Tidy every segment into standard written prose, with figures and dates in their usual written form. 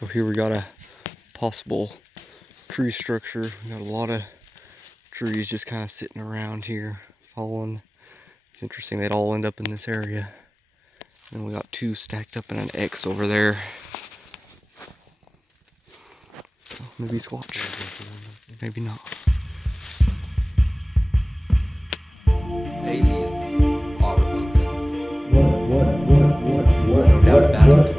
So here we got a possible tree structure. We got a lot of trees just kind of sitting around here, fallen. It's interesting they'd all end up in this area. And we got two stacked up in an X over there. So maybe squatch, maybe not. Aliens are among us. No doubt about it.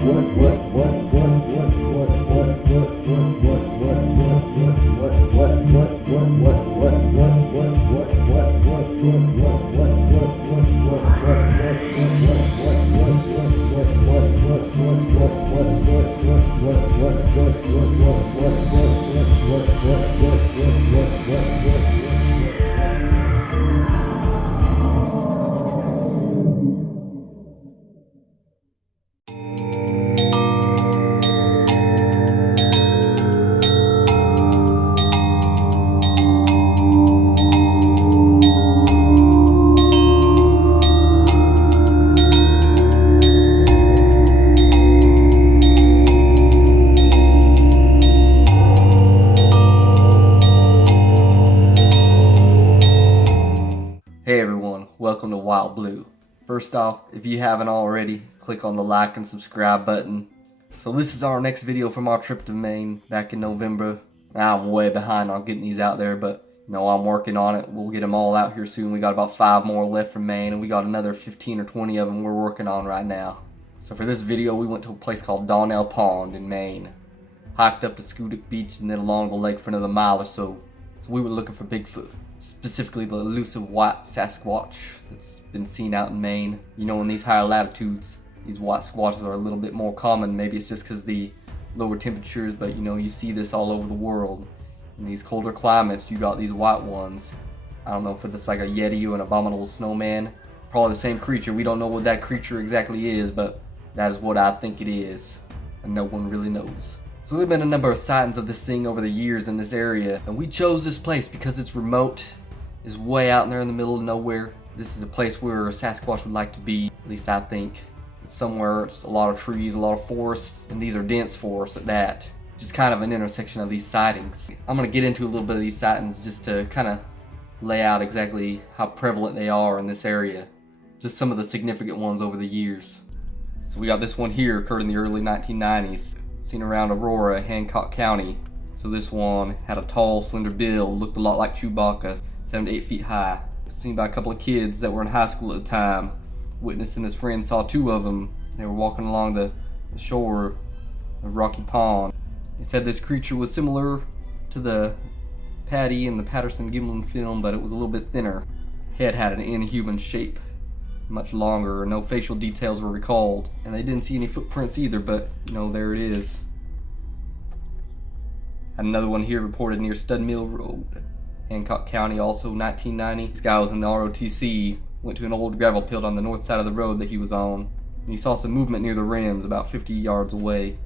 Hey everyone, welcome to Wild Blue. First off, if you haven't already, click on the like and subscribe button. So this is our next video from our trip to Maine back in November. I'm way behind on getting these out there, but I'm working on it. We'll get them all out here soon. We got about 5 more left from Maine, and we got another 15 or 20 of them we're working on right now. So for this video, we went to a place called Donnell Pond in Maine. Hiked up to Squatch Beach and then along the lake for another mile or so. So we were looking for Bigfoot. Specifically the elusive White Sasquatch that's been seen out in Maine. In these higher latitudes, these White Sasquatches are a little bit more common. Maybe it's just because the lower temperatures, but you see this all over the world. In these colder climates, you got these white ones. I don't know if it's like a Yeti or an abominable snowman. Probably the same creature. We don't know what that creature exactly is, but that is what I think it is. And no one really knows. So there have been a number of sightings of this thing over the years in this area, and we chose this place because it's remote, it's way out there in the middle of nowhere. This is a place where a Sasquatch would like to be, at least I think. It's somewhere, it's a lot of trees, a lot of forests, and these are dense forests at that. Just kind of an intersection of these sightings. I'm going to get into a little bit of these sightings just to kind of lay out exactly how prevalent they are in this area. Just some of the significant ones over the years. So we got this one here, occurred in the early 1990s. Seen around Aurora, Hancock County. So this one had a tall, slender build, looked a lot like Chewbacca, 7 to 8 feet high. Seen by a couple of kids that were in high school at the time. Witness and his friend saw 2 of them. They were walking along the shore of Rocky Pond. They said this creature was similar to the Patty in the Patterson-Gimlin film, but it was a little bit thinner. Head had an inhuman shape. Much longer, no facial details were recalled, and they didn't see any footprints either, but there it is. Had another one here reported near Stud Mill Road, Hancock County, also 1990. This guy was in the ROTC, went to an old gravel pit on the north side of the road that he was on, and he saw some movement near the rims about 50 yards away. It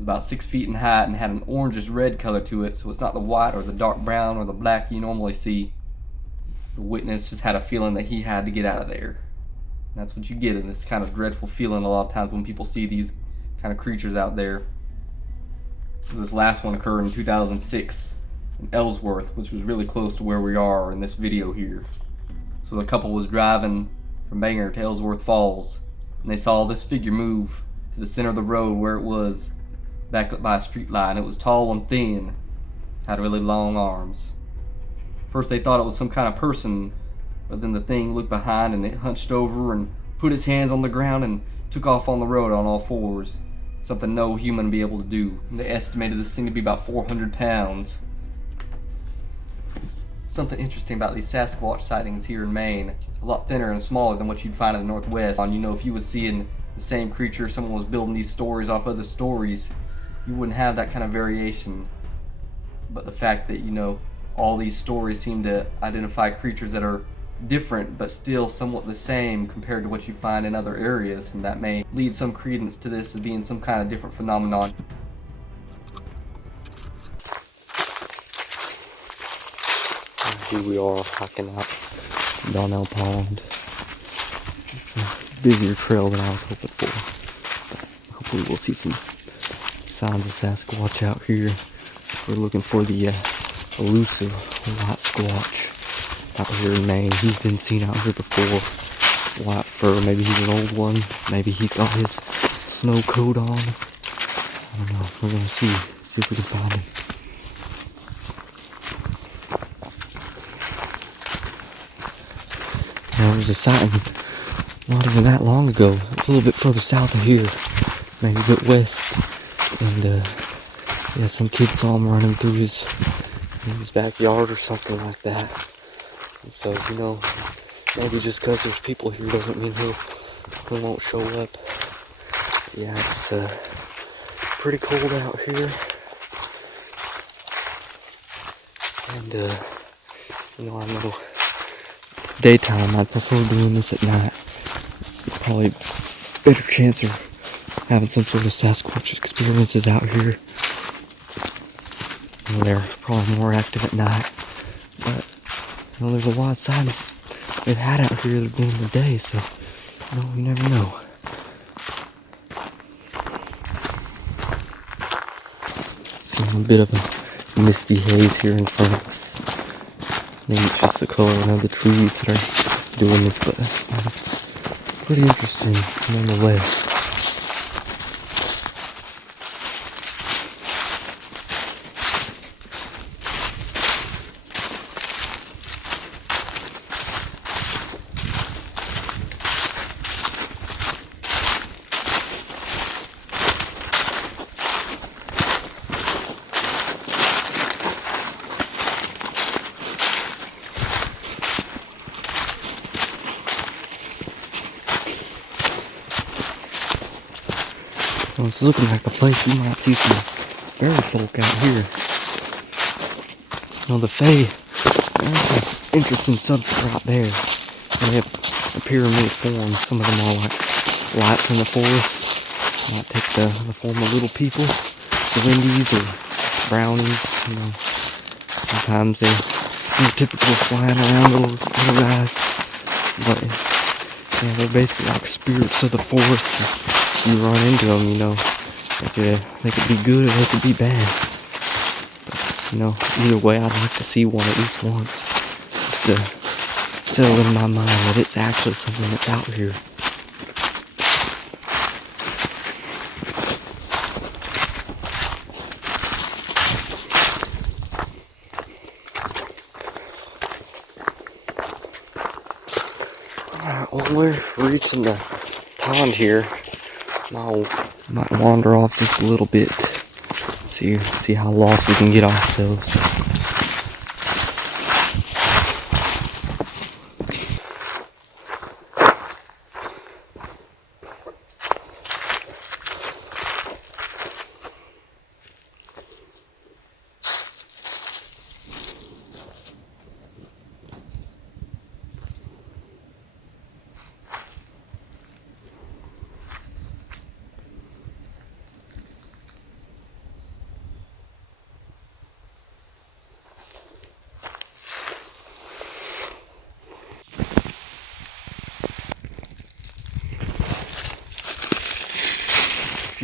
was about 6 feet in height and had an orangish red color to it, so it's not the white or the dark brown or the black you normally see. The witness just had a feeling that he had to get out of there. That's what you get in this kind of dreadful feeling a lot of times when people see these kind of creatures out there. This last one occurred in 2006 in Ellsworth, which was really close to where we are in this video here. So the couple was driving from Bangor to Ellsworth Falls, and they saw this figure move to the center of the road where it was, backed up by a street light. It was tall and thin, had really long arms. First they thought it was some kind of person, but then the thing looked behind and it hunched over and put its hands on the ground and took off on the road on all fours. Something no human would be able to do. And they estimated this thing to be about 400 pounds. Something interesting about these Sasquatch sightings here in Maine. A lot thinner and smaller than what you'd find in the Northwest. If you was seeing the same creature, someone was building these stories off other stories, you wouldn't have that kind of variation. But the fact that, all these stories seem to identify creatures that are different but still somewhat the same compared to what you find in other areas, and that may lead some credence to this as being some kind of different phenomenon. Here we are hiking out Donnell Pond. It's a busier trail than I was hoping for, but hopefully we'll see some signs of Sasquatch out here. We're looking for the elusive white squatch out here in Maine. He's been seen out here before. White fur, maybe he's an old one. Maybe he's got his snow coat on. I don't know. We're gonna see if we can find him. Now there's a sighting not even that long ago. It's a little bit further south of here, maybe a bit west. And yeah, some kid saw him running through his backyard or something like that. And so, you know, maybe just because there's people here doesn't mean he won't show up. Yeah, it's pretty cold out here. And, you know, I know it's daytime. I'd prefer doing this at night. Probably better chance of having some sort of Sasquatch experiences out here. You know, they're probably more active at night. But, you know, there's a lot of signs they've had out here during the day, so, you know, you never know. Seeing a bit of a misty haze here in front of us. Maybe it's just the coloring of the trees that are doing this, but it's pretty interesting nonetheless. Well, it's looking like a place you might see some fairy folk out here. You know, the fae, there's an interesting subject right there. They have a pyramid form. Some of them are like lights in the forest. Might take the form of little people, the windies or brownies, you know. Sometimes they're typical flying around little guys. But yeah, they're basically like spirits of the forest. You run into them, you know, they could be good or they could be bad. But, you know, either way, I'd like to see one at least once, just to settle in my mind that it's actually something that's out here. Alright, well, we're reaching the pond here. Might wander off just a little bit. See how lost we can get ourselves.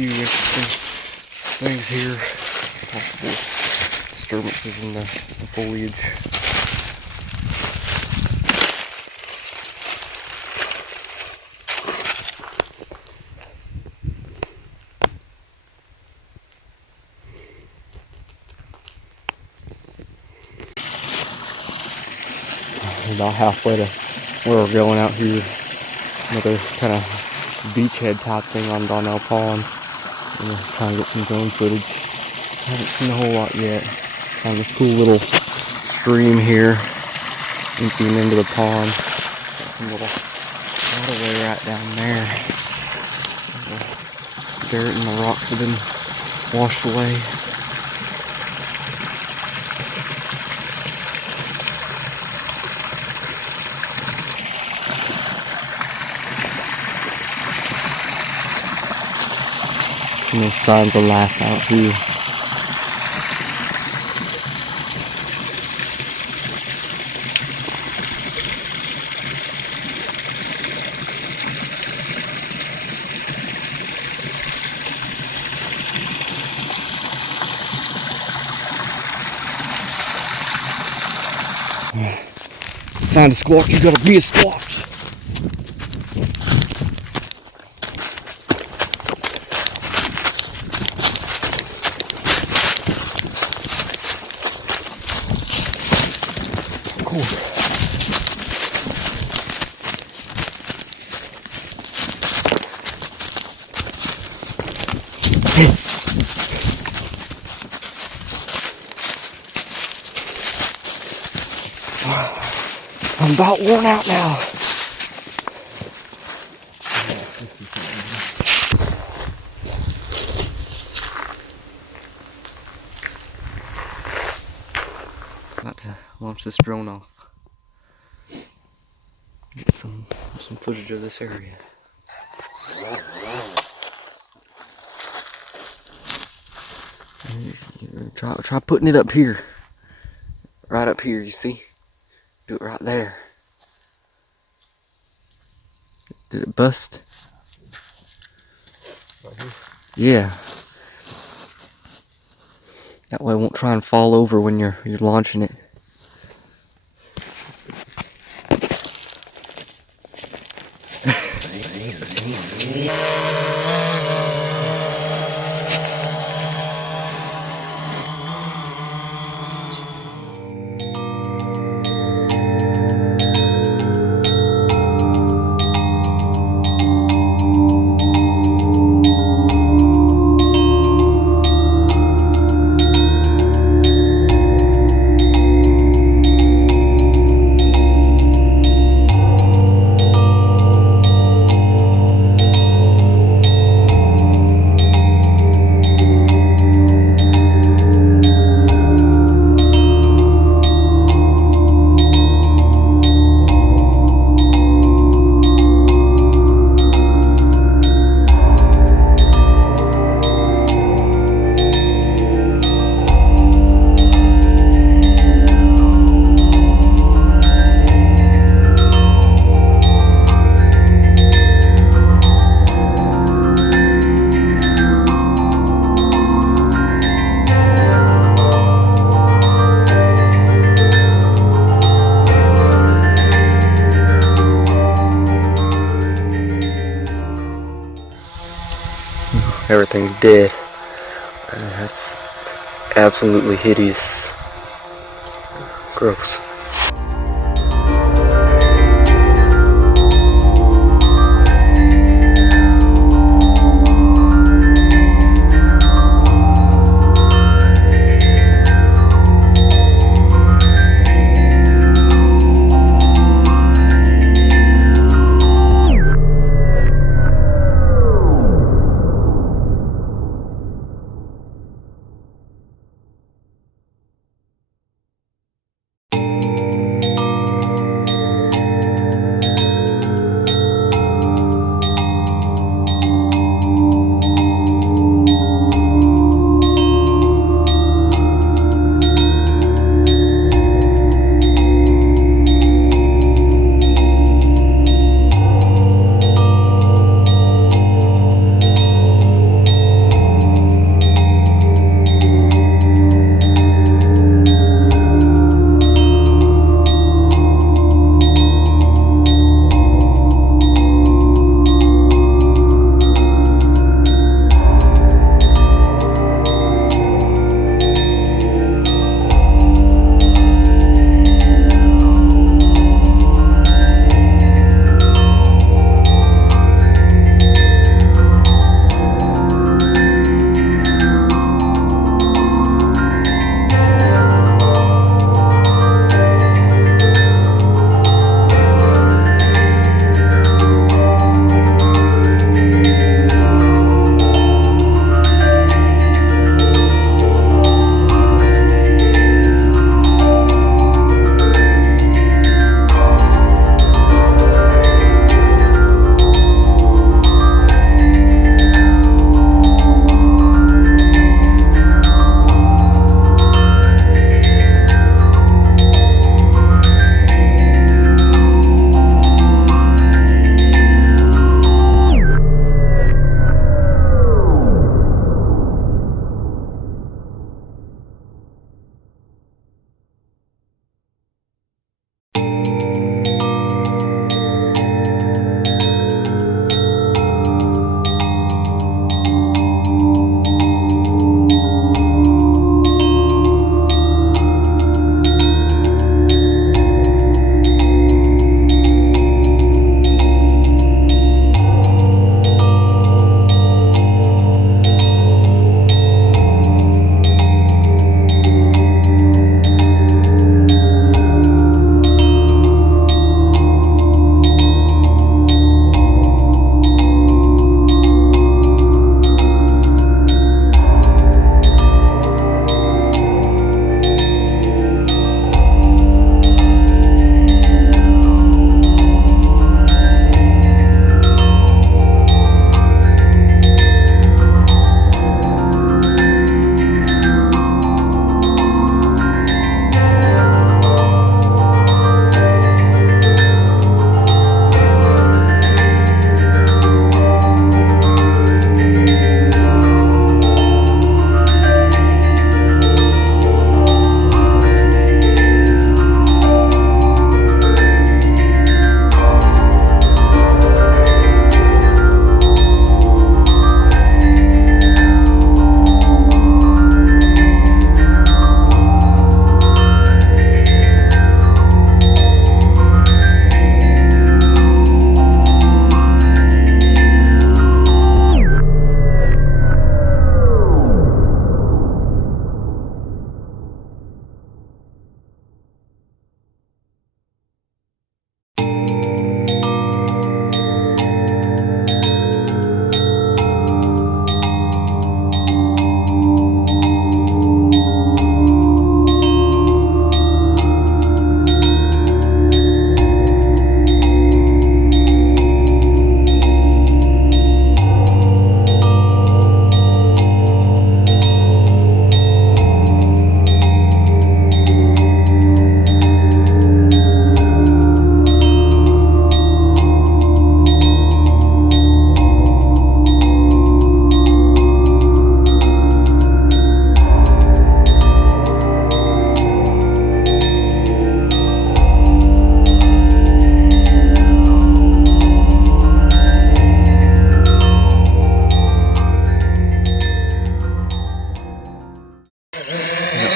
Few interesting things here, possible disturbances in the foliage. About halfway to where we're going out here, another kind of beachhead type thing on Donnell Pond. I'm gonna try and get some drone footage. Haven't seen a whole lot yet. Found this cool little stream here emptying into the pond. Got some little waterway right down there. The dirt and the rocks have been washed away. No signs of life out here. find a squatch, you gotta be a squatch. Cool. I'm about worn out now. About to launch this drone off. Get some footage of this area. Try putting it up here. Right up here, you see? Do it right there. Did it bust? Right here? Yeah. That way it won't try and fall over when you're launching it. Everything's dead. That's absolutely hideous. Gross.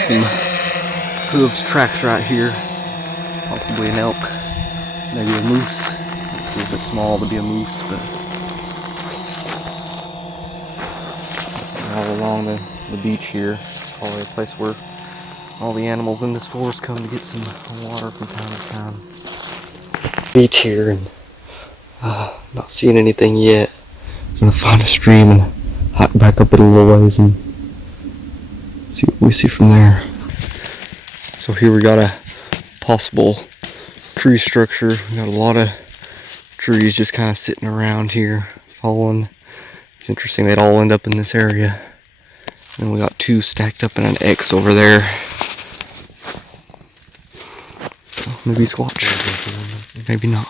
some hooves tracks right here. Possibly an elk, maybe a moose. It's a little bit small to be a moose, but all along the beach here, probably a place where all the animals in this forest come to get some water from time to time. Beach here, and not seeing anything yet. I'm gonna find a stream and hike back up it a little ways and see what we see from there. So here we got a possible tree structure. We got a lot of trees just kind of sitting around here, fallen. It's interesting they'd all end up in this area. And we got two stacked up in an X over there. Maybe squatch, maybe not.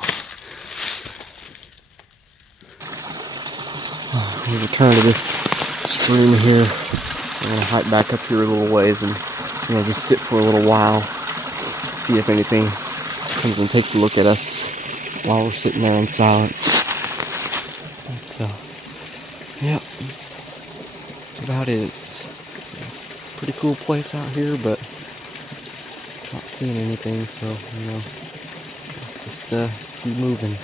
We return to this stream here. I'm gonna hike back up here a little ways and just sit for a little while, see if anything comes and takes a look at us while we're sitting there in silence. But, yep, that's about it. It's a pretty cool place out here, but not seeing anything, so just keep moving.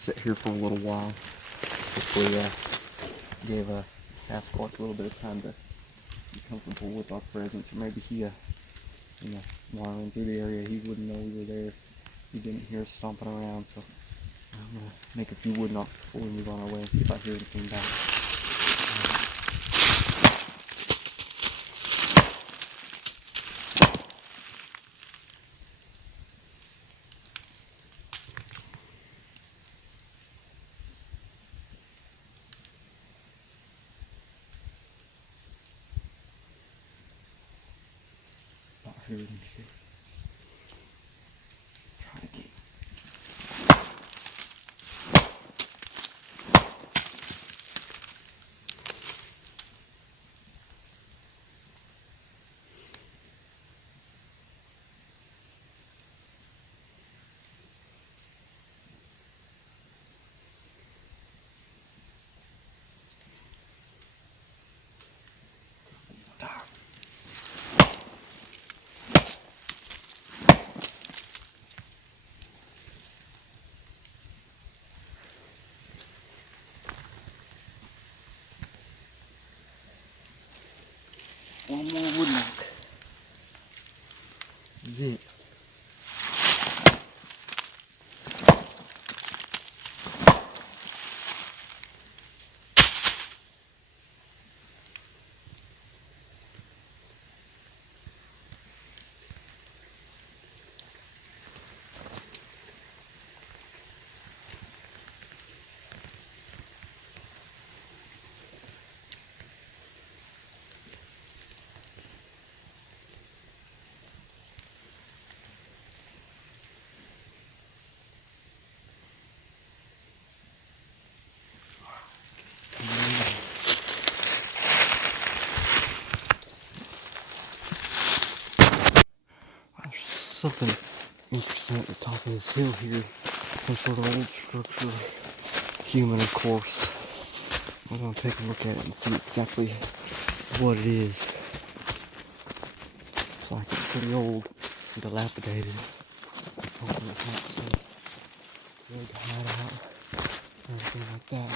Sit here for a little while. Hopefully gave a Sasquatch a little bit of time to be comfortable with our presence, or maybe he wandering through the area, he wouldn't know we were there. He didn't hear us stomping around, so I'm gonna make a few wood knocks before we move on our way and see if I hear anything back. Here we can see. Try again. One more wood knock. This is it. Something interesting at the top of this hill here. Some sort of old structure. Human, of course. We're going to take a look at it and see exactly what it is. Looks like it's pretty old and dilapidated. Hopefully it's not some big hideout or anything like that.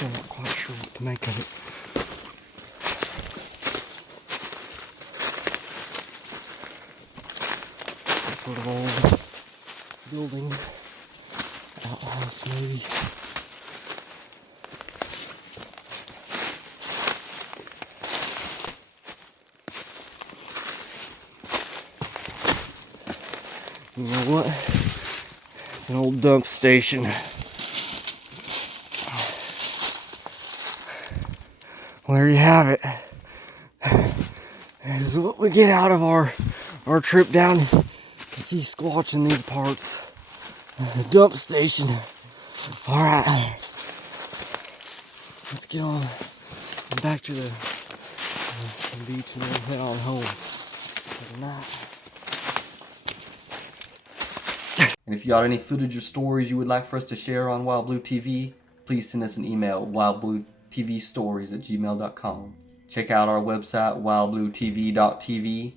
Still not quite sure what to make of it. Some sort of old building, outhouse maybe. You know what? It's an old dump station. Well, there you have it. This is what we get out of our trip down to see Squatch in these parts. The dump station. Alright. Let's get on back to the beach and then head on home for the night. And if you got any footage or stories you would like for us to share on Wild Blue TV, please send us an email, wildbluetvstories@gmail.com. Check out our website, wildbluetv.tv.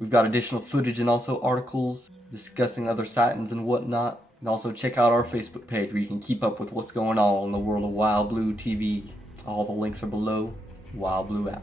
We've got additional footage and also articles discussing other sightings and whatnot. And also check out our Facebook page where you can keep up with what's going on in the world of Wild Blue TV. All the links are below. Wild Blue out.